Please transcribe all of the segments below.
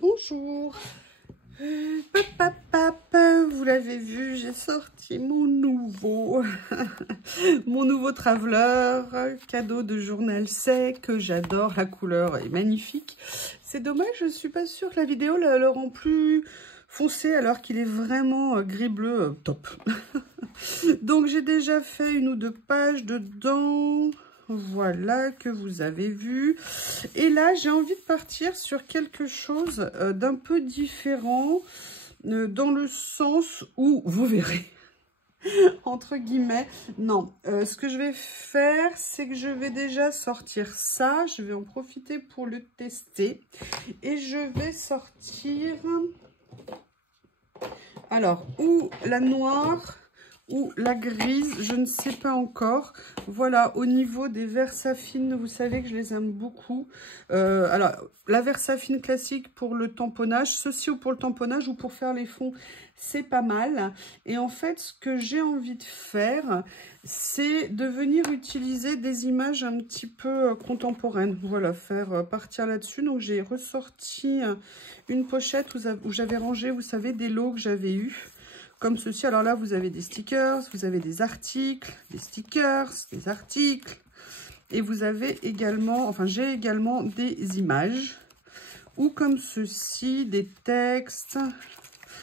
Bonjour, vous l'avez vu, j'ai sorti mon nouveau Traveler, cadeau de journal sec, que j'adore, la couleur est magnifique. C'est dommage, je suis pas sûre que la vidéo le rend plus foncé alors qu'il est vraiment gris-bleu, top. Donc j'ai déjà fait une ou deux pages dedans. Voilà, que vous avez vu. Et là, j'ai envie de partir sur quelque chose d'un peu différent, dans le sens où, vous verrez, entre guillemets, non. Ce que je vais faire, c'est que je vais déjà sortir ça. Je vais en profiter pour le tester. Et je vais sortir, alors, ou la noire ou la grise, je ne sais pas encore. Voilà, au niveau des Versafine, vous savez que je les aime beaucoup. Alors, la Versafine classique pour le tamponnage, ceci ou pour le tamponnage ou pour faire les fonds, c'est pas mal. Et en fait, ce que j'ai envie de faire, c'est de venir utiliser des images un petit peu contemporaines. Voilà, faire partir là-dessus. Donc, j'ai ressorti une pochette où j'avais rangé, vous savez, des lots que j'avais eus. Comme ceci, alors là, vous avez des stickers, vous avez des articles, des stickers, des articles. Et vous avez également, enfin, j'ai également des images. Ou comme ceci, des textes.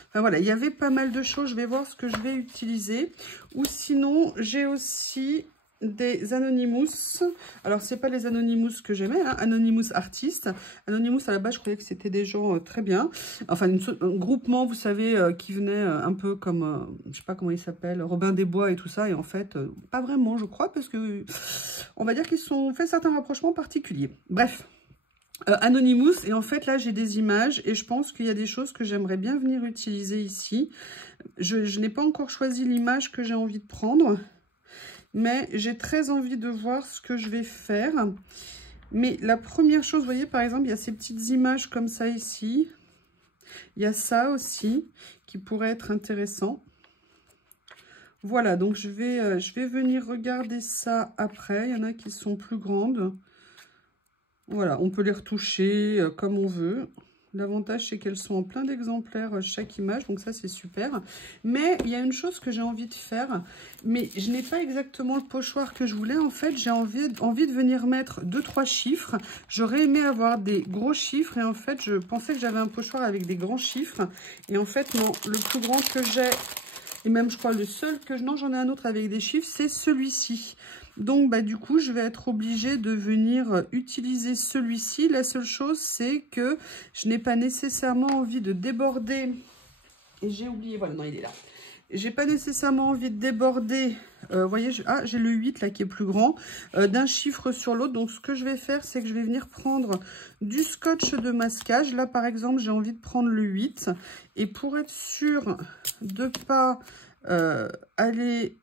Enfin, voilà, il y avait pas mal de choses. Je vais voir ce que je vais utiliser. Ou sinon, j'ai aussi des Anonymous. Alors, c'est pas les Anonymous que j'aimais, hein. Anonymous artistes. Anonymous, à la base, je croyais que c'était des gens très bien. Enfin, un groupement, vous savez, qui venait un peu comme, je sais pas comment il s'appelle, Robin des Bois et tout ça. Et en fait, pas vraiment, je crois, parce que on va dire qu'ils ont fait certains rapprochements particuliers. Bref. Anonymous, et en fait là j'ai des images et je pense qu'il y a des choses que j'aimerais bien venir utiliser ici. Je n'ai pas encore choisi l'image que j'ai envie de prendre, mais j'ai très envie de voir ce que je vais faire. Mais la première chose, vous voyez par exemple, il y a ces petites images comme ça ici. Il y a ça aussi qui pourrait être intéressant. Voilà, donc je vais venir regarder ça après. Il y en a qui sont plus grandes. Voilà, on peut les retoucher comme on veut. L'avantage, c'est qu'elles sont en plein d'exemplaires chaque image, donc ça, c'est super. Mais il y a une chose que j'ai envie de faire, mais je n'ai pas exactement le pochoir que je voulais. En fait, j'ai envie de venir mettre 2-3 chiffres. J'aurais aimé avoir des gros chiffres et en fait, je pensais que j'avais un pochoir avec des grands chiffres. Et en fait, non, le plus grand que j'ai, et même, je crois, le seul que je... Non, j'en ai un autre avec des chiffres, c'est celui-ci. Donc, bah, du coup, je vais être obligée de venir utiliser celui-ci. La seule chose, c'est que je n'ai pas nécessairement envie de déborder. Et j'ai oublié, voilà, non, il est là. J'ai pas nécessairement envie de déborder. Vous voyez, j'ai le 8 là qui est plus grand, d'un chiffre sur l'autre. Donc, ce que je vais faire, c'est que je vais venir prendre du scotch de masquage. Là, par exemple, j'ai envie de prendre le 8. Et pour être sûr de pas aller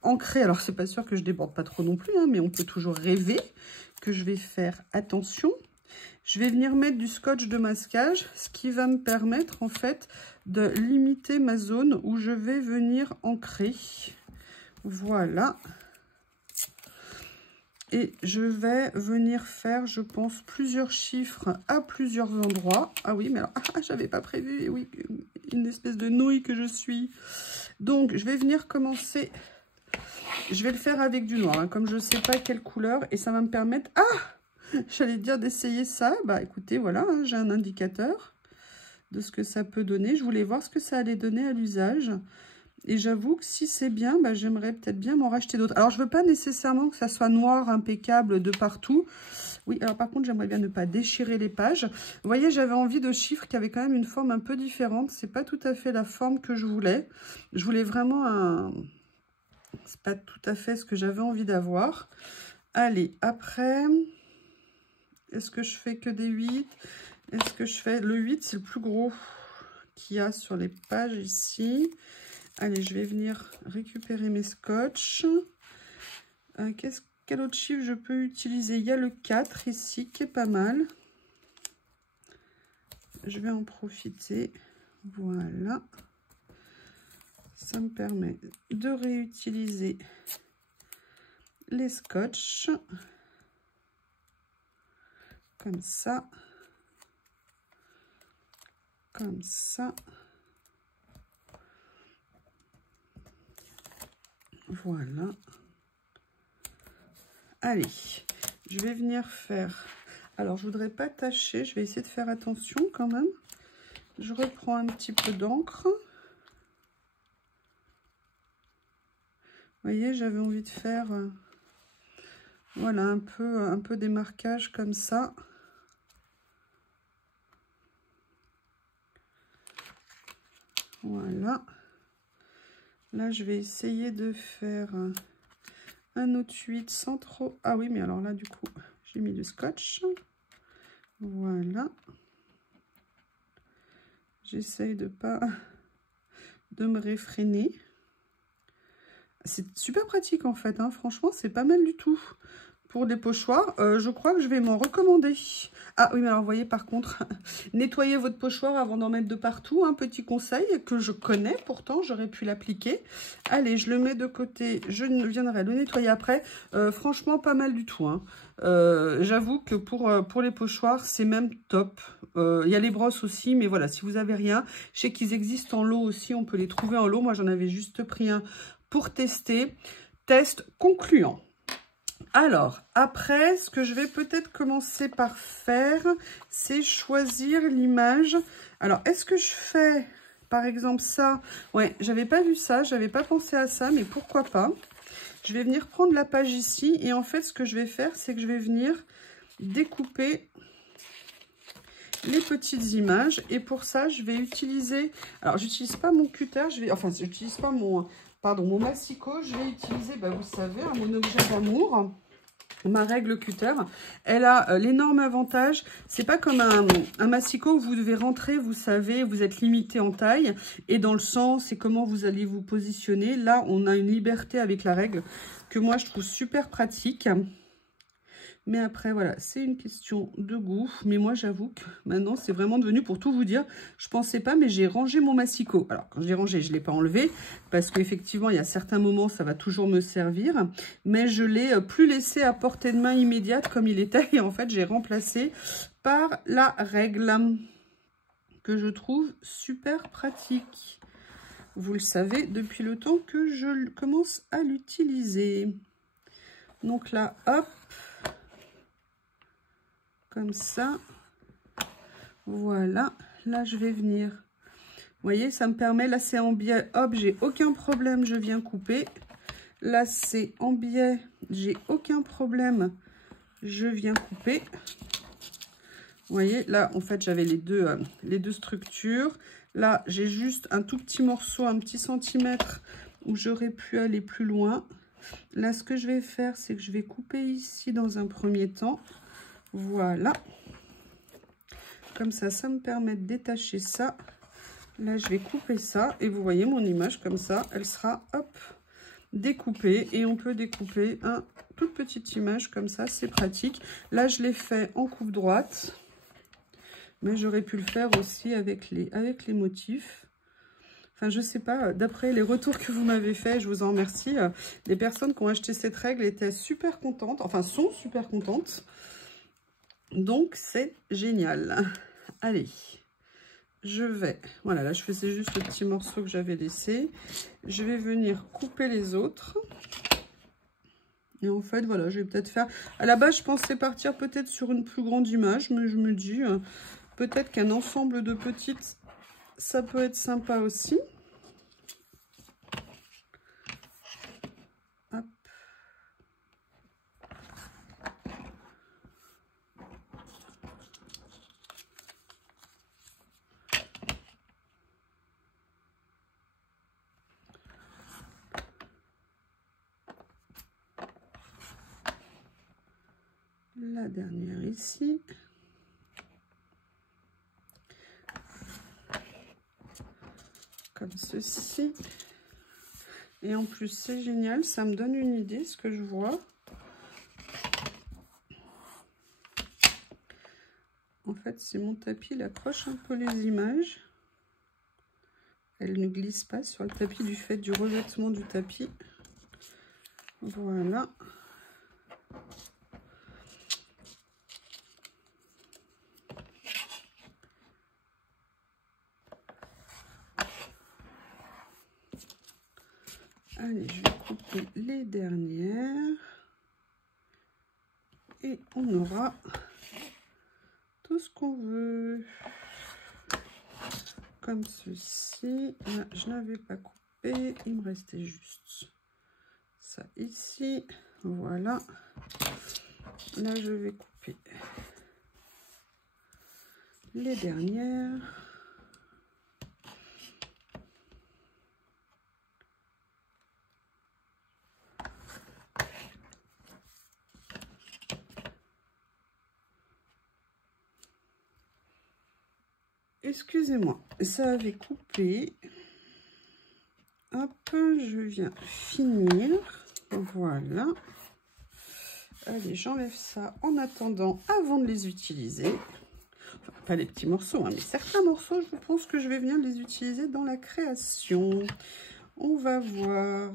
ancrer, alors c'est pas sûr que je déborde pas trop non plus, hein, mais on peut toujours rêver, que je vais faire attention. Je vais venir mettre du scotch de masquage, ce qui va me permettre en fait de limiter ma zone où je vais venir ancrer. Voilà. Et je vais venir faire, je pense, plusieurs chiffres à plusieurs endroits. Ah oui, mais alors, j'avais pas prévu, oui, une espèce de nouille que je suis. Donc, je vais venir commencer. Je vais le faire avec du noir, hein, comme je ne sais pas quelle couleur. Et ça va me permettre... Ah, j'allais dire d'essayer ça. Bah, écoutez, voilà, hein, j'ai un indicateur de ce que ça peut donner. Je voulais voir ce que ça allait donner à l'usage. Et j'avoue que si c'est bien, bah, j'aimerais peut-être bien m'en racheter d'autres. Alors, je ne veux pas nécessairement que ça soit noir, impeccable de partout. Oui, alors par contre, j'aimerais bien ne pas déchirer les pages. Vous voyez, j'avais envie de chiffres qui avaient quand même une forme un peu différente. C'est pas tout à fait la forme que je voulais. Je voulais vraiment un... C'est pas tout à fait ce que j'avais envie d'avoir. Allez, après... Est-ce que je fais que des 8? Est-ce que je fais... Le 8, c'est le plus gros qu'il y a sur les pages ici. Allez, je vais venir récupérer mes scotch. Quel autre chiffre je peux utiliser? Il y a le 4 ici qui est pas mal. Je vais en profiter. Voilà. Ça me permet de réutiliser les scotch. Comme ça. comme ça. Voilà. Allez, je vais venir faire... Alors, je voudrais pas tâcher, je vais essayer de faire attention quand même. Je reprends un petit peu d'encre. Vous voyez, j'avais envie de faire... voilà, un peu des marquages comme ça. Voilà. Là, je vais essayer de faire un autre 8 sans trop... Ah oui, mais alors là, du coup, j'ai mis du scotch. Voilà. J'essaye de pas... de me réfréner. C'est super pratique, en fait. Hein. Franchement, c'est pas mal du tout. Pour des pochoirs, je crois que je vais m'en recommander. Ah oui, mais alors, vous voyez, par contre, nettoyez votre pochoir avant d'en mettre de partout. Un petit conseil que je connais, pourtant, j'aurais pu l'appliquer. Allez, je le mets de côté. Je viendrai le nettoyer après. Franchement, pas mal du tout. Hein. J'avoue que pour les pochoirs, c'est même top. Il y a les brosses aussi, mais voilà, si vous avez rien, je sais qu'ils existent en lot aussi. On peut les trouver en lot. Moi, j'en avais juste pris un pour tester. Test concluant. Alors, après, ce que je vais peut-être commencer par faire, c'est choisir l'image. Alors, est-ce que je fais, par exemple, ça? Ouais, j'avais pas vu ça, j'avais pas pensé à ça, mais pourquoi pas? Je vais venir prendre la page ici, et en fait, ce que je vais faire, c'est que je vais venir découper les petites images. Et pour ça, je vais utiliser... Alors, j'utilise pas mon cutter, j'utilise pas mon... Pardon, mon massicot, je vais utiliser, bah, vous savez, mon objet d'amour, ma règle cutter. Elle a l'énorme avantage, c'est pas comme un massicot où vous devez rentrer, vous savez, vous êtes limité en taille et dans le sens et comment vous allez vous positionner. Là, on a une liberté avec la règle que moi, je trouve super pratique. Mais après, voilà, c'est une question de goût. Mais moi, j'avoue que maintenant, c'est vraiment devenu, pour tout vous dire, je pensais pas, mais j'ai rangé mon massicot. Alors, quand je l'ai rangé, je ne l'ai pas enlevé, parce qu'effectivement, il y a certains moments, ça va toujours me servir. Mais je ne l'ai plus laissé à portée de main immédiate comme il était. Et en fait, j'ai remplacé par la règle, que je trouve super pratique. Vous le savez, depuis le temps que je commence à l'utiliser. Donc là, hop. Comme ça, voilà, là je vais venir, vous voyez, ça me permet, là c'est en biais, hop, j'ai aucun problème, je viens couper, là c'est en biais, j'ai aucun problème, je viens couper, vous voyez, là en fait j'avais les deux structures, là j'ai juste un tout petit morceau, un petit centimètre où j'aurais pu aller plus loin, là ce que je vais faire, c'est que je vais couper ici dans un premier temps. Voilà, comme ça, ça me permet de détacher ça. Là, je vais couper ça et vous voyez mon image comme ça, elle sera, hop, découpée. Et on peut découper une toute petite image comme ça, c'est pratique. Là, je l'ai fait en coupe droite, mais j'aurais pu le faire aussi avec les motifs. Enfin, je sais pas, d'après les retours que vous m'avez fait, je vous en remercie. Les personnes qui ont acheté cette règle étaient super contentes, enfin sont super contentes. Donc, c'est génial. Allez, je vais... Voilà, là, je faisais juste le petit morceau que j'avais laissé. Je vais venir couper les autres. Et en fait, voilà, je vais peut-être faire... À la base, je pensais partir peut-être sur une plus grande image, mais je me dis, peut-être qu'un ensemble de petites, ça peut être sympa aussi. Hop. La dernière ici. Comme ceci. Et en plus, c'est génial. Ça me donne une idée, ce que je vois. En fait, c'est mon tapis. Il accroche un peu les images. Elle ne glisse pas sur le tapis du fait du revêtement du tapis. Voilà. Allez, je vais couper les dernières. Et on aura tout ce qu'on veut. Comme ceci. Là, je n'avais pas coupé. Il me restait juste ça ici. Voilà. Là, je vais couper les dernières. Excusez-moi, ça avait coupé. Hop, je viens finir. Voilà. Allez, j'enlève ça en attendant, avant de les utiliser. Enfin, pas les petits morceaux, hein, mais certains morceaux, je pense que je vais venir les utiliser dans la création. On va voir.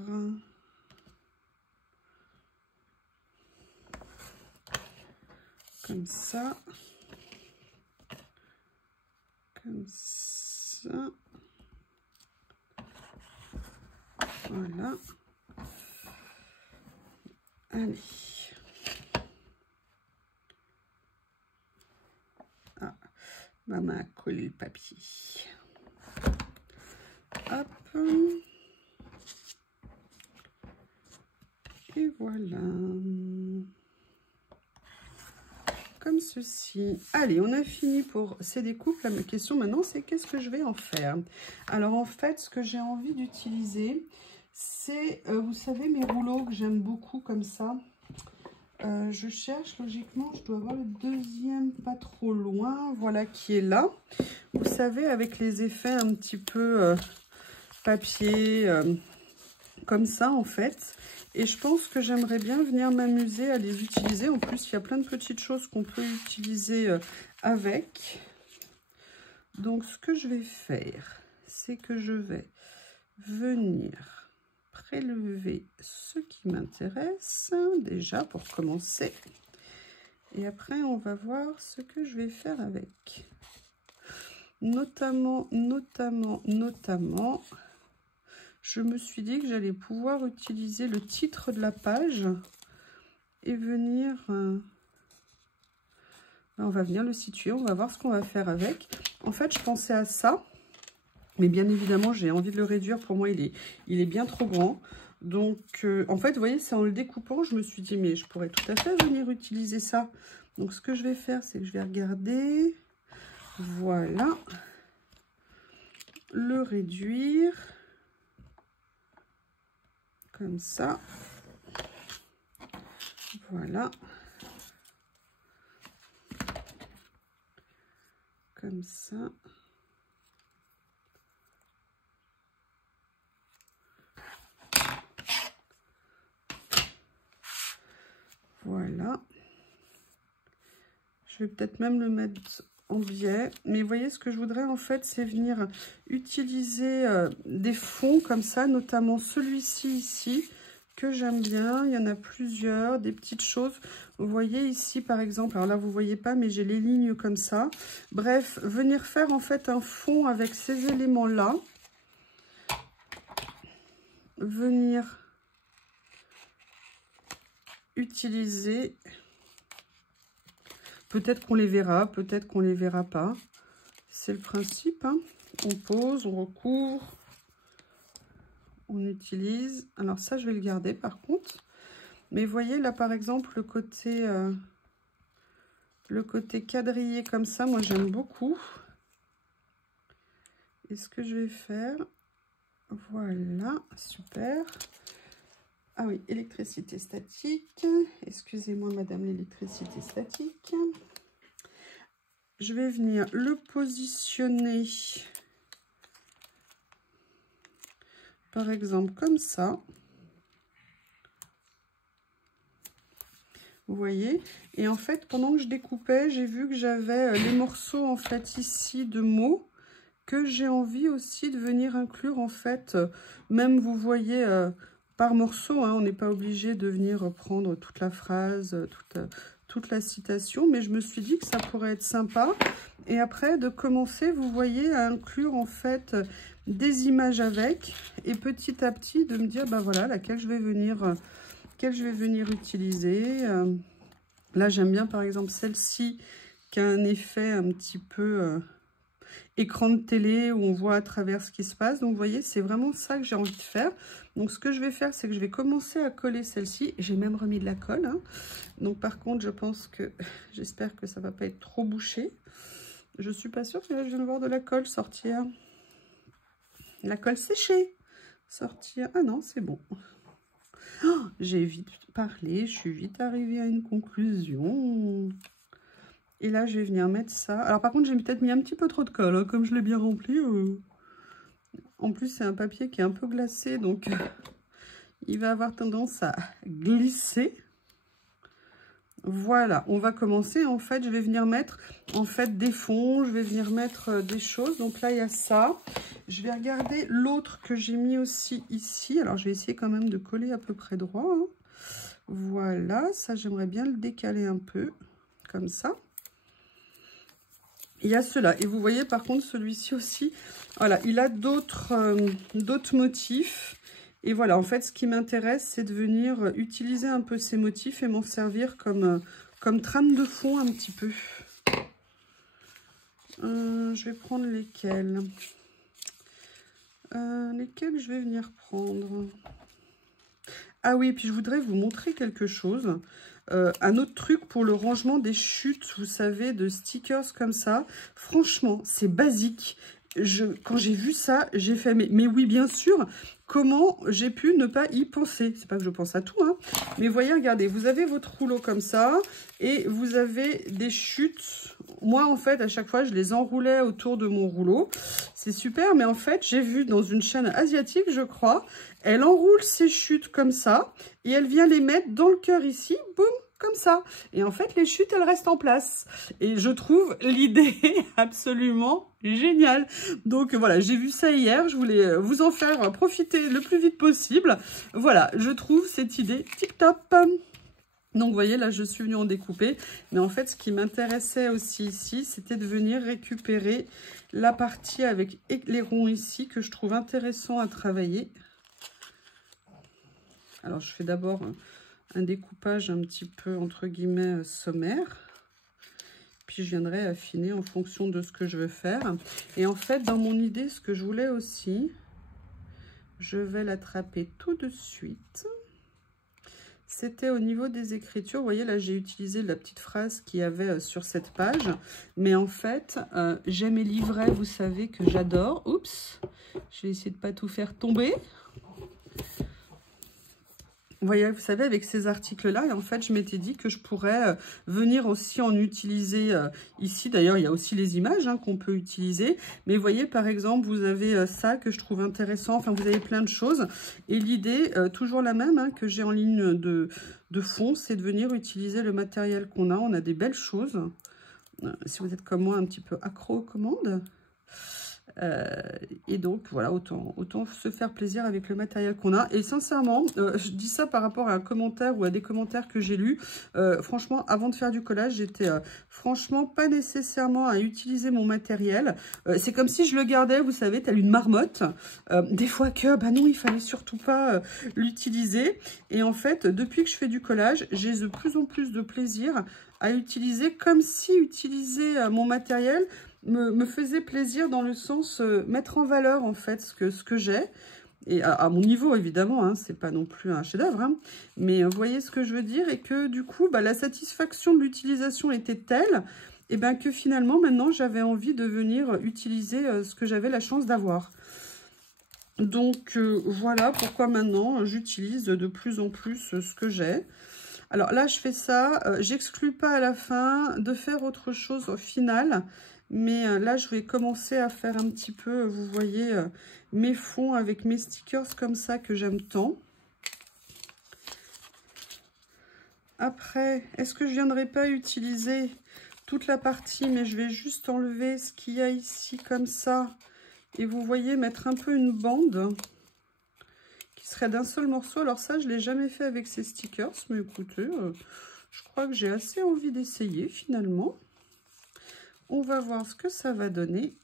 Comme ça. Comme ça. Voilà. Allez. Ah, maman a collé le papier. Hop. Et voilà. Comme ceci. Allez, on a fini pour ces découpes. La question maintenant, c'est qu'est-ce que je vais en faire? Alors, en fait, ce que j'ai envie d'utiliser, c'est, vous savez, mes rouleaux que j'aime beaucoup comme ça. Je cherche, logiquement, je dois avoir le deuxième pas trop loin, voilà, qui est là. Vous savez, avec les effets un petit peu papier, comme ça, en fait. Et je pense que j'aimerais bien venir m'amuser à les utiliser. En plus, il y a plein de petites choses qu'on peut utiliser avec. Donc, ce que je vais faire, c'est que je vais venir prélever ce qui m'intéresse, déjà, pour commencer. Et après, on va voir ce que je vais faire avec. Notamment, je me suis dit que j'allais pouvoir utiliser le titre de la page et venir... on va venir le situer, on va voir ce qu'on va faire avec. En fait, je pensais à ça, mais bien évidemment, j'ai envie de le réduire. Pour moi, il est bien trop grand. Donc, en fait, vous voyez, c'est en le découpant, je me suis dit, mais je pourrais tout à fait venir utiliser ça. Donc, ce que je vais faire, c'est que je vais regarder. Voilà. Le réduire. Comme ça. Voilà. Comme ça. Voilà. Je vais peut-être même le mettre en biais. Mais vous voyez, ce que je voudrais en fait, c'est venir utiliser des fonds comme ça, notamment celui-ci ici, que j'aime bien. Il y en a plusieurs, des petites choses. Vous voyez ici, par exemple, alors là, vous ne voyez pas, mais j'ai les lignes comme ça. Bref, venir faire en fait un fond avec ces éléments-là. Venir utiliser... Peut-être qu'on les verra, peut-être qu'on les verra pas. C'est le principe, hein. On pose, on recouvre, on utilise. Alors ça, je vais le garder par contre. Mais voyez là, par exemple, le côté quadrillé comme ça, moi j'aime beaucoup. Et ce que je vais faire, voilà, super. Ah oui, électricité statique. Excusez-moi, madame l'électricité statique. Je vais venir le positionner, par exemple, comme ça. Vous voyez? Et en fait, pendant que je découpais, j'ai vu que j'avais les morceaux, en fait, ici, de mots, que j'ai envie aussi de venir inclure, en fait, même, vous voyez... par morceau, hein, on n'est pas obligé de venir prendre toute la phrase, tout toute la citation, mais je me suis dit que ça pourrait être sympa. Et après, de commencer, vous voyez, à inclure en fait des images avec. Et petit à petit, de me dire, bah voilà, laquelle je vais venir utiliser. Là, j'aime bien par exemple celle-ci qui a un effet un petit peu écran de télé où on voit à travers ce qui se passe. Donc, vous voyez, c'est vraiment ça que j'ai envie de faire. Donc, ce que je vais faire, c'est que je vais commencer à coller celle-ci. J'ai même remis de la colle. Hein. Donc, par contre, je pense que... J'espère que ça ne va pas être trop bouché. Je ne suis pas sûre que là, je viens de voir de la colle sortir. La colle séchée sortir. Ah non, c'est bon. Oh, j'ai vite parlé. Je suis vite arrivée à une conclusion. Et là, je vais venir mettre ça. Alors, par contre, j'ai peut-être mis un petit peu trop de colle, hein, comme je l'ai bien rempli. En plus, c'est un papier qui est un peu glacé, donc il va avoir tendance à glisser. Voilà, on va commencer. En fait, je vais venir mettre des fonds, je vais venir mettre des choses. Donc là, il y a ça. Je vais regarder l'autre que j'ai mis aussi ici. Alors, je vais essayer quand même de coller à peu près droit. Hein. Voilà, ça, j'aimerais bien le décaler un peu, comme ça. Il y a cela. Et vous voyez, par contre, celui-ci aussi, voilà, il a d'autres motifs. Et voilà, en fait, ce qui m'intéresse, c'est de venir utiliser un peu ces motifs et m'en servir comme trame de fond un petit peu. Je vais prendre lesquels. Lesquels je vais venir prendre. Ah oui, puis je voudrais vous montrer quelque chose. Un autre truc pour le rangement des chutes, vous savez, de stickers comme ça. Franchement, c'est basique. Quand j'ai vu ça, j'ai fait, mais oui, bien sûr, comment j'ai pu ne pas y penser? C'est pas que je pense à tout, hein. Mais voyez, regardez, vous avez votre rouleau comme ça, et vous avez des chutes. Moi, en fait, à chaque fois, je les enroulais autour de mon rouleau. C'est super, mais en fait, j'ai vu dans une chaîne asiatique, je crois, elle enroule ses chutes comme ça, et elle vient les mettre dans le cœur ici, boum, comme ça. Et en fait, les chutes, elles restent en place. Et je trouve l'idée absolument géniale. Donc voilà, j'ai vu ça hier. Je voulais vous en faire profiter le plus vite possible. Voilà, je trouve cette idée tip-top. Donc, vous voyez, là, je suis venue en découper. Mais en fait, ce qui m'intéressait aussi ici, c'était de venir récupérer la partie avec les ronds ici, que je trouve intéressant à travailler. Alors, je fais d'abord un découpage un petit peu, entre guillemets, sommaire. Puis, je viendrai affiner en fonction de ce que je veux faire. Et en fait, dans mon idée, ce que je voulais aussi, je vais l'attraper tout de suite. C'était au niveau des écritures. Vous voyez, là, j'ai utilisé la petite phrase qu'il y avait sur cette page. Mais en fait, j'aime les livrets, vous savez, que j'adore. Oups, je vais essayer de ne pas tout faire tomber. Voyez, vous savez, avec ces articles-là, et en fait, je m'étais dit que je pourrais venir aussi en utiliser ici. D'ailleurs, il y a aussi les images hein, qu'on peut utiliser. Mais vous voyez, par exemple, vous avez ça que je trouve intéressant. Enfin, vous avez plein de choses. Et l'idée, toujours la même, hein, que j'ai en ligne de fond, c'est de venir utiliser le matériel qu'on a. On a des belles choses. Si vous êtes comme moi, un petit peu accro aux commandes. Et donc voilà, autant se faire plaisir avec le matériel qu'on a. Et sincèrement, je dis ça par rapport à un commentaire ou à des commentaires que j'ai lus. Franchement, avant de faire du collage, j'étais franchement pas nécessairement à utiliser mon matériel. C'est comme si je le gardais, vous savez, tel une marmotte. Des fois que, bah non, il fallait surtout pas l'utiliser. Et en fait, depuis que je fais du collage, j'ai de plus en plus de plaisir à utiliser comme si utiliser mon matériel me faisait plaisir dans le sens mettre en valeur en fait ce que j'ai. Et à mon niveau évidemment, hein, c'est pas non plus un chef-d'œuvre, hein, mais vous voyez ce que je veux dire, et que du coup bah, la satisfaction de l'utilisation était telle et ben, que finalement maintenant j'avais envie de venir utiliser ce que j'avais la chance d'avoir. Donc voilà pourquoi maintenant j'utilise de plus en plus ce que j'ai. Alors là je fais ça, j'exclus pas à la fin de faire autre chose au final. Mais là, je vais commencer à faire un petit peu, vous voyez, mes fonds avec mes stickers comme ça que j'aime tant. Après, est-ce que je ne viendrai pas utiliser toute la partie, mais je vais juste enlever ce qu'il y a ici comme ça. Et vous voyez, mettre un peu une bande qui serait d'un seul morceau. Alors ça, je ne l'ai jamais fait avec ces stickers, mais écoutez, Je crois que j'ai assez envie d'essayer finalement. On va voir ce que ça va donner.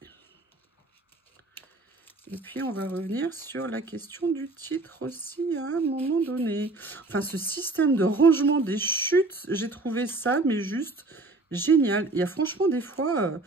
Et puis, on va revenir sur la question du titre aussi à un moment donné. Enfin, ce système de rangement des chutes, j'ai trouvé ça, mais juste génial. Il y a franchement des fois,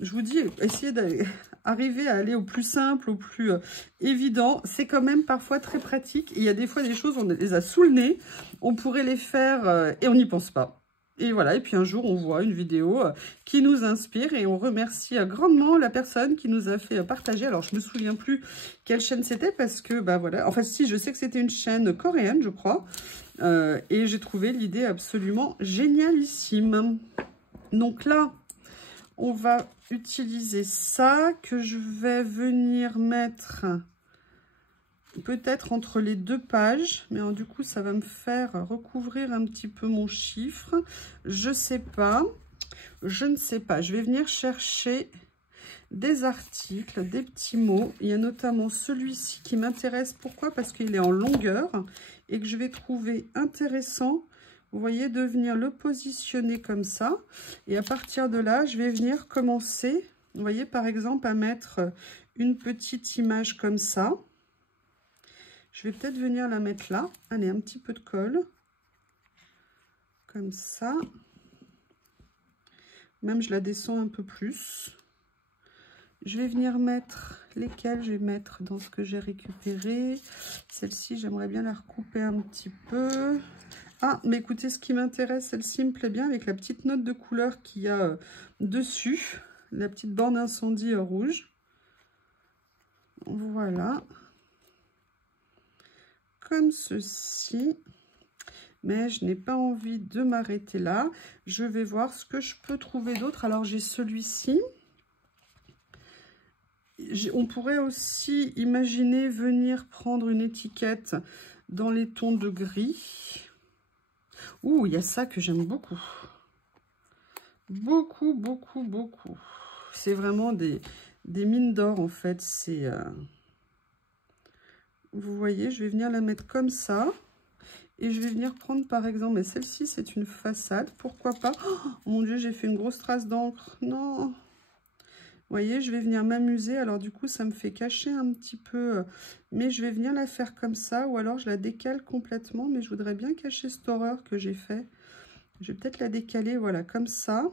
je vous dis, essayez d'arriver à aller au plus simple, au plus évident. C'est quand même parfois très pratique. Et il y a des fois des choses, on les a sous le nez. On pourrait les faire et on n'y pense pas. Et voilà, et puis un jour, on voit une vidéo qui nous inspire et on remercie grandement la personne qui nous a fait partager. Alors, je me souviens plus quelle chaîne c'était parce que, bah voilà, en fait, si, je sais que c'était une chaîne coréenne, je crois. Et j'ai trouvé l'idée absolument génialissime. Donc là, on va utiliser ça que je vais venir mettre peut-être entre les deux pages, mais alors, du coup, ça va me faire recouvrir un petit peu mon chiffre. Je sais pas, je ne sais pas. Je vais venir chercher des articles, des petits mots. Il y a notamment celui-ci qui m'intéresse. Pourquoi? Parce qu'il est en longueur et que je vais trouver intéressant, vous voyez, de venir le positionner comme ça. Et à partir de là, je vais venir commencer, vous voyez, par exemple, à mettre une petite image comme ça. Je vais peut-être venir la mettre là. Allez, un petit peu de colle. Comme ça. Même, je la descends un peu plus. Je vais venir mettre lesquelles je vais mettre dans ce que j'ai récupéré. Celle-ci, j'aimerais bien la recouper un petit peu. Ah, mais écoutez, ce qui m'intéresse, celle-ci me plaît bien avec la petite note de couleur qu'il y a dessus. La petite bande incendie rouge. Voilà. Comme ceci, mais je n'ai pas envie de m'arrêter là. Je vais voir ce que je peux trouver d'autre. Alors, j'ai celui-ci. On pourrait aussi imaginer venir prendre une étiquette dans les tons de gris. Ouh, il y a ça que j'aime beaucoup. Beaucoup, beaucoup, beaucoup. C'est vraiment des mines d'or, en fait. C'est... Vous voyez, je vais venir la mettre comme ça. Et je vais venir prendre par exemple, mais celle-ci c'est une façade, pourquoi pas. Oh mon Dieu, j'ai fait une grosse trace d'encre, non. Vous voyez, je vais venir m'amuser, alors du coup ça me fait cacher un petit peu, mais je vais venir la faire comme ça, ou alors je la décale complètement, mais je voudrais bien cacher cette horreur que j'ai fait. Je vais peut-être la décaler, voilà, comme ça,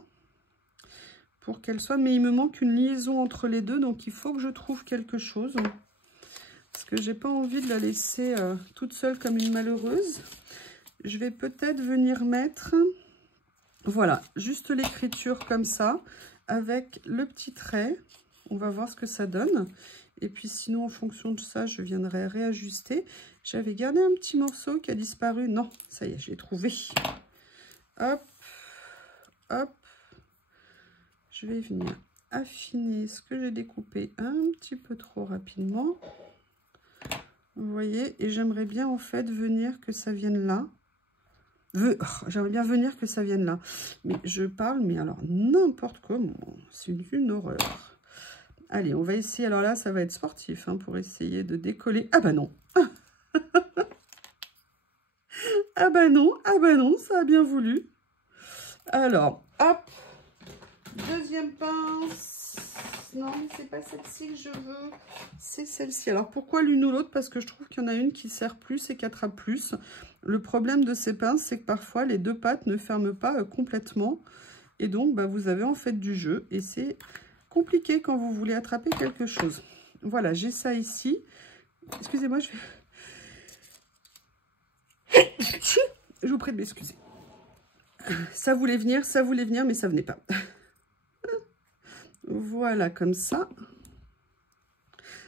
pour qu'elle soit, mais il me manque une liaison entre les deux, donc il faut que je trouve quelque chose. Parce que j'ai pas envie de la laisser toute seule comme une malheureuse. Je vais peut-être venir mettre, voilà, juste l'écriture comme ça, avec le petit trait. On va voir ce que ça donne. Et puis sinon, en fonction de ça, je viendrai réajuster. J'avais gardé un petit morceau qui a disparu. Non, ça y est, je l'ai trouvé. Hop, hop. Je vais venir affiner ce que j'ai découpé un petit peu trop rapidement. Vous voyez, et j'aimerais bien en fait venir que ça vienne là. J'aimerais bien venir que ça vienne là. Mais je parle, mais alors n'importe comment. C'est une horreur. Allez, on va essayer. Alors là, ça va être sportif hein, pour essayer de décoller. Ah bah non. Ah bah non, ça a bien voulu. Alors, hop. Deuxième pince. Non, c'est pas celle-ci que je veux, c'est celle-ci. Alors, pourquoi l'une ou l'autre? Parce que je trouve qu'il y en a une qui sert plus et qui attrape plus. Le problème de ces pinces, c'est que parfois, les deux pattes ne ferment pas complètement. Et donc, bah, vous avez en fait du jeu. Et c'est compliqué quand vous voulez attraper quelque chose. Voilà, j'ai ça ici. Excusez-moi, je vais... Je vous prie de m'excuser. Ça voulait venir, mais ça venait pas. Voilà, comme ça.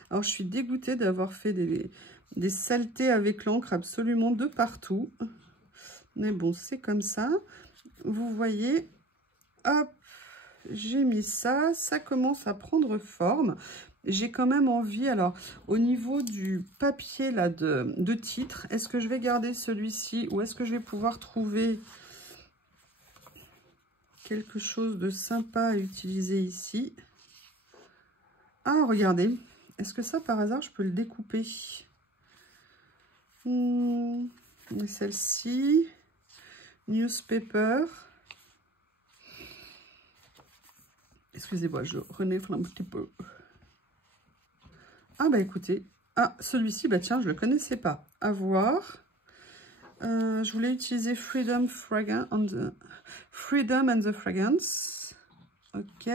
Alors, je suis dégoûtée d'avoir fait des saletés avec l'encre absolument de partout. Mais bon, c'est comme ça. Vous voyez, hop, j'ai mis ça. Ça commence à prendre forme. J'ai quand même envie, alors, au niveau du papier là de titre, est-ce que je vais garder celui-ci ou est-ce que je vais pouvoir trouver quelque chose de sympa à utiliser ici? Ah, regardez. Est-ce que ça, par hasard, je peux le découper? Celle-ci, Newspaper. Excusez-moi, je renifle un petit peu. Ah bah écoutez, ah celui-ci, bah tiens, je le connaissais pas. À voir. Je voulais utiliser Freedom and the Fragrance. Ok.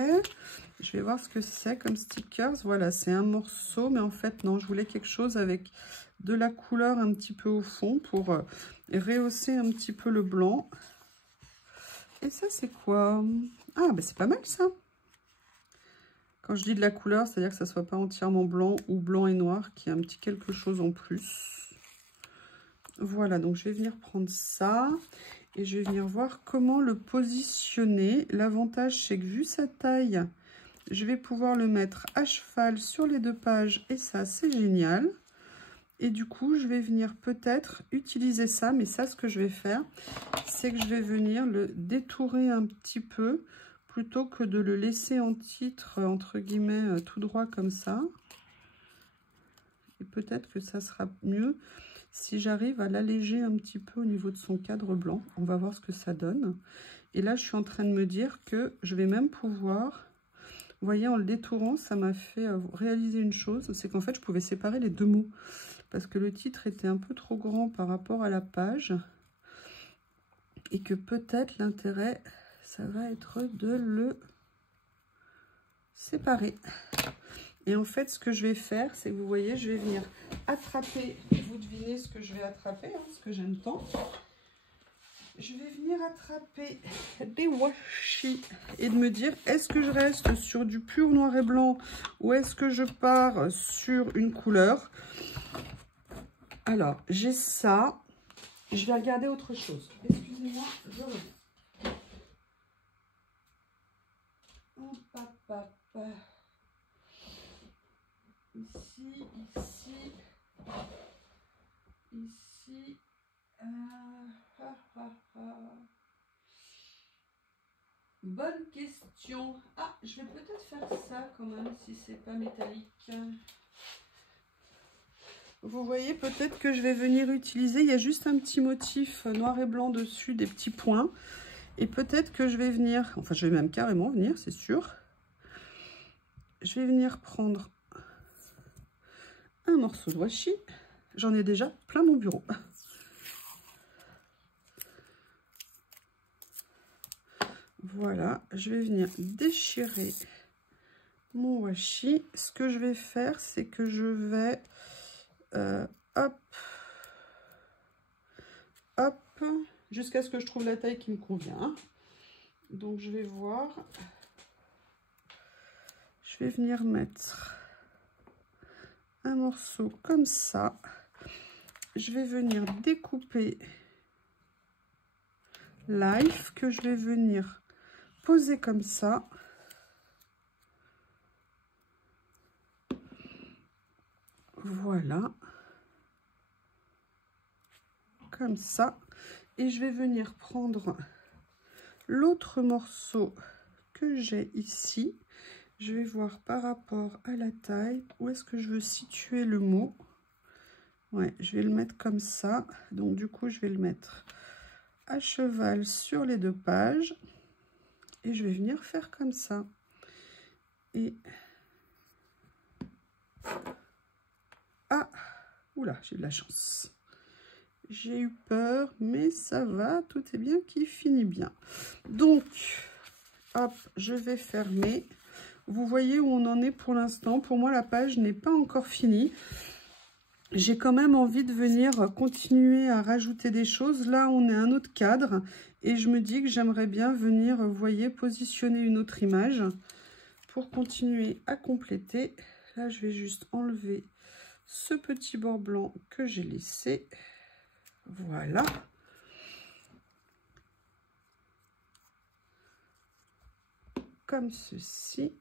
Je vais voir ce que c'est comme stickers. Voilà, c'est un morceau, mais en fait non, je voulais quelque chose avec de la couleur un petit peu au fond pour rehausser un petit peu le blanc. Et ça, c'est quoi? Ah, bah c'est pas mal ça. Quand je dis de la couleur, c'est-à-dire que ça soit pas entièrement blanc ou blanc et noir, qu'il y ait un petit quelque chose en plus. Voilà, donc je vais venir prendre ça et je vais venir voir comment le positionner. L'avantage, c'est que vu sa taille, je vais pouvoir le mettre à cheval sur les 2 pages et ça, c'est génial. Et du coup, je vais venir peut-être utiliser ça, mais ça, ce que je vais faire, c'est que je vais venir le détourer un petit peu plutôt que de le laisser en titre, entre guillemets, tout droit comme ça. Et peut-être que ça sera mieux si j'arrive à l'alléger un petit peu au niveau de son cadre blanc. On va voir ce que ça donne. Et là, je suis en train de me dire que je vais même pouvoir... Vous voyez, en le détourant, ça m'a fait réaliser une chose, c'est qu'en fait, je pouvais séparer les 2 mots. Parce que le titre était un peu trop grand par rapport à la page. Et que peut-être l'intérêt, ça va être de le séparer. Et en fait, ce que je vais faire, c'est que vous voyez, je vais venir attraper, vous devinez ce que je vais attraper, hein, ce que j'aime tant. Je vais venir attraper des washi et de me dire, est-ce que je reste sur du pur noir et blanc ou est-ce que je pars sur une couleur? Alors, j'ai ça. Je vais regarder autre chose. Excusez-moi, je reviens. Hop, hop, hop. Ici, ici, ici. Bonne question. Ah, je vais peut-être faire ça quand même si c'est pas métallique. Vous voyez, peut-être que je vais venir utiliser, il y a juste un petit motif noir et blanc dessus, des petits points. Et peut-être que je vais venir, enfin je vais même carrément venir, c'est sûr. Je vais venir prendre un morceau de washi. J'en ai déjà plein mon bureau. Voilà, je vais venir déchirer mon washi. Ce que je vais faire, c'est que je vais... hop, hop, jusqu'à ce que je trouve la taille qui me convient. Donc je vais voir, je vais venir mettre un morceau comme ça. Je vais venir découper Life que je vais venir poser comme ça. Voilà, comme ça. Et je vais venir prendre l'autre morceau que j'ai ici. Je vais voir par rapport à la taille où est-ce que je veux situer le mot. Ouais, je vais le mettre comme ça. Donc du coup, je vais le mettre à cheval sur les 2 pages. Et je vais venir faire comme ça. Et... ah, oula, j'ai de la chance. J'ai eu peur, mais ça va, tout est bien qui finit bien. Donc, hop, je vais fermer. Vous voyez où on en est pour l'instant. Pour moi, la page n'est pas encore finie. J'ai quand même envie de venir continuer à rajouter des choses. Là, on est à un autre cadre. Et je me dis que j'aimerais bien venir, vous voyez, positionner une autre image pour continuer à compléter. Là, je vais juste enlever ce petit bord blanc que j'ai laissé. Voilà. Comme ceci.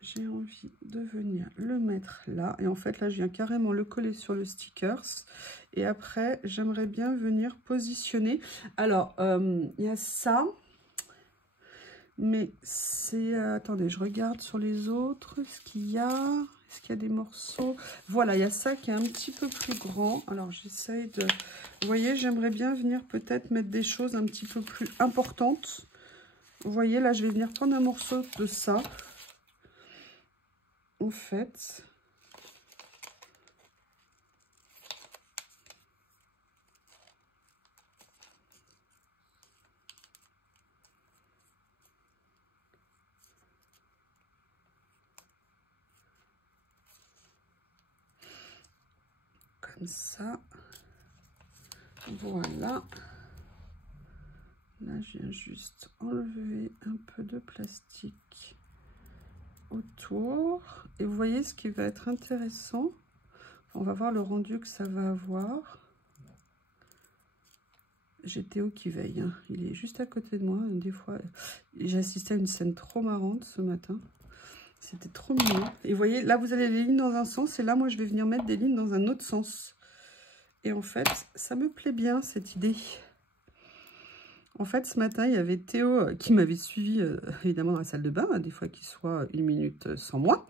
J'ai envie de venir le mettre là. Et en fait, là, je viens carrément le coller sur le stickers. Et après, j'aimerais bien venir positionner. Alors, il y a ça. Mais c'est... attendez, je regarde sur les autres. Est-ce qu'il y a... Est-ce qu'il y a des morceaux? Voilà, il y a ça qui est un petit peu plus grand. Alors, j'essaye de... Vous voyez, j'aimerais bien venir peut-être mettre des choses un petit peu plus importantes. Vous voyez, là, je vais venir prendre un morceau de ça. En fait... Comme ça. Voilà. Là, je viens juste enlever un peu de plastique autour. Et vous voyez ce qui va être intéressant. On va voir le rendu que ça va avoir. J'ai Théo qui veille. Hein. Il est juste à côté de moi. Des fois, j'ai assisté à une scène trop marrante ce matin. C'était trop mignon. Et vous voyez, là, vous avez les lignes dans un sens. Et là, moi, je vais venir mettre des lignes dans un autre sens. Et en fait, ça me plaît bien, cette idée. En fait, ce matin, il y avait Théo qui m'avait suivi, évidemment, dans la salle de bain, des fois qu'il soit une minute sans moi.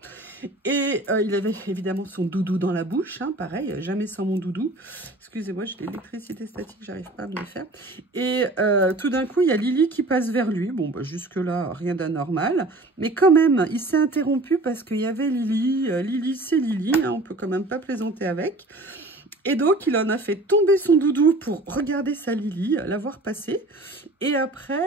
Et il avait évidemment son doudou dans la bouche, hein, pareil, jamais sans mon doudou. Excusez-moi, j'ai l'électricité statique, j'arrive pas à me le faire. Et tout d'un coup, il y a Lily qui passe vers lui. Bon, bah, jusque-là, rien d'anormal. Mais quand même, il s'est interrompu parce qu'il y avait Lily. Lily, c'est Lily, hein, on peut quand même pas plaisanter avec. Et donc, il en a fait tomber son doudou pour regarder sa Lily, la voir passer. Et après,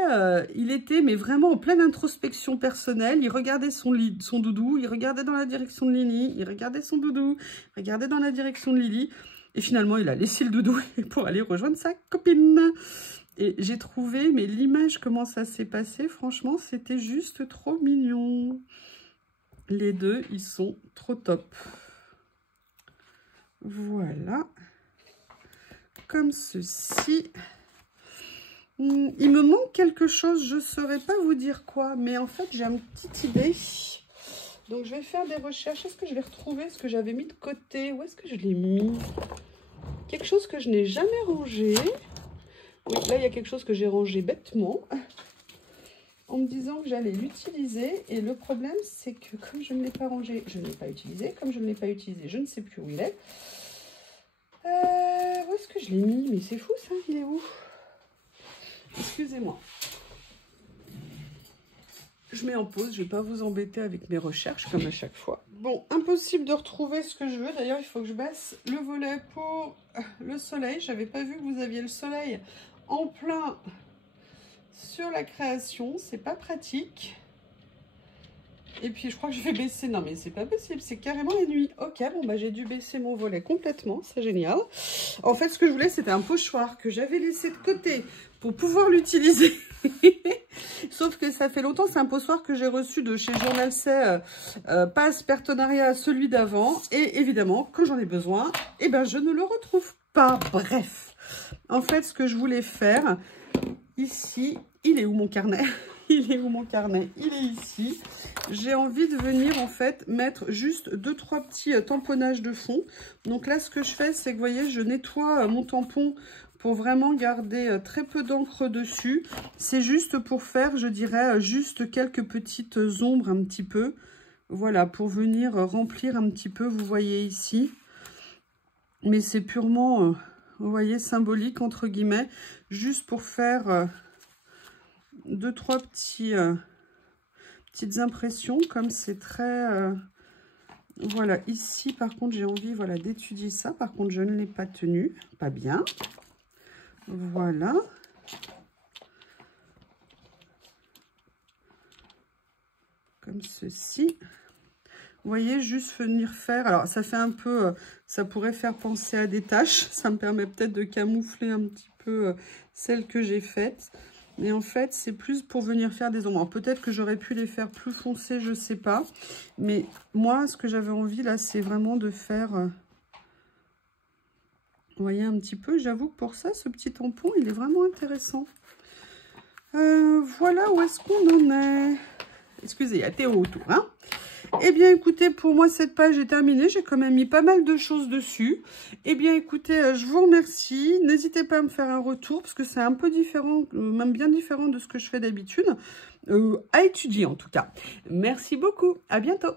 il était mais vraiment en pleine introspection personnelle. Il regardait son doudou, il regardait dans la direction de Lily, il regardait son doudou, il regardait dans la direction de Lily. Et finalement, il a laissé le doudou pour aller rejoindre sa copine. Et j'ai trouvé, mais l'image, comment ça s'est passé, franchement, c'était juste trop mignon. Les deux, ils sont trop top. Voilà, comme ceci. Il me manque quelque chose, je ne saurais pas vous dire quoi, mais en fait j'ai une petite idée. Donc je vais faire des recherches. Est-ce que je vais retrouver ce que j'avais mis de côté? Où est-ce que je l'ai mis? Quelque chose que je n'ai jamais rangé. Oui, là il y a quelque chose que j'ai rangé bêtement, en me disant que j'allais l'utiliser. Et le problème, c'est que comme je ne l'ai pas rangé, je ne l'ai pas utilisé. Comme je ne l'ai pas utilisé, je ne sais plus où il est. Où est-ce que je l'ai mis? Mais c'est fou ça, il est où? Excusez-moi. Je mets en pause, je ne vais pas vous embêter avec mes recherches comme à chaque fois. Bon, impossible de retrouver ce que je veux. D'ailleurs, il faut que je baisse le volet pour le soleil. Je n'avais pas vu que vous aviez le soleil en plein sur la création. C'est pas pratique. Et puis, je crois que je vais baisser... Non, mais c'est pas possible. C'est carrément la nuit. Ok, bon, bah, j'ai dû baisser mon volet complètement. C'est génial. En fait, ce que je voulais, c'était un pochoir que j'avais laissé de côté pour pouvoir l'utiliser. Sauf que ça fait longtemps. C'est un pochoir que j'ai reçu de chez Journal C. Passe partenariat à celui d'avant. Et évidemment, quand j'en ai besoin, eh ben, je ne le retrouve pas. Bref. En fait, ce que je voulais faire ici... Il est où mon carnet? Il est où mon carnet? Il est ici. J'ai envie de venir en fait mettre juste 2-3 petits tamponnages de fond. Donc là, ce que je fais, c'est que vous voyez, je nettoie mon tampon pour vraiment garder très peu d'encre dessus. C'est juste pour faire, je dirais, juste quelques petites ombres un petit peu. Voilà, pour venir remplir un petit peu, vous voyez ici. Mais c'est purement, vous voyez, symbolique entre guillemets, juste pour faire... 2-3 petites impressions, comme c'est très... voilà, ici, par contre, j'ai envie voilà, d'étudier ça. Par contre, je ne l'ai pas tenu. Pas bien. Voilà. Comme ceci. Vous voyez, juste venir faire... Alors, ça fait un peu... ça pourrait faire penser à des taches. Ça me permet peut-être de camoufler un petit peu celles que j'ai faites. Mais en fait, c'est plus pour venir faire des ombres. Peut-être que j'aurais pu les faire plus foncées, je ne sais pas. Mais moi, ce que j'avais envie, là, c'est vraiment de faire... vous voyez un petit peu, j'avoue que pour ça, ce petit tampon, il est vraiment intéressant. Voilà où est-ce qu'on en est. Excusez, il y a Théo autour, hein. Eh bien, écoutez, pour moi, cette page est terminée. J'ai quand même mis pas mal de choses dessus. Eh bien, écoutez, je vous remercie. N'hésitez pas à me faire un retour parce que c'est un peu différent, même bien différent de ce que je fais d'habitude. à étudier en tout cas. Merci beaucoup, à bientôt.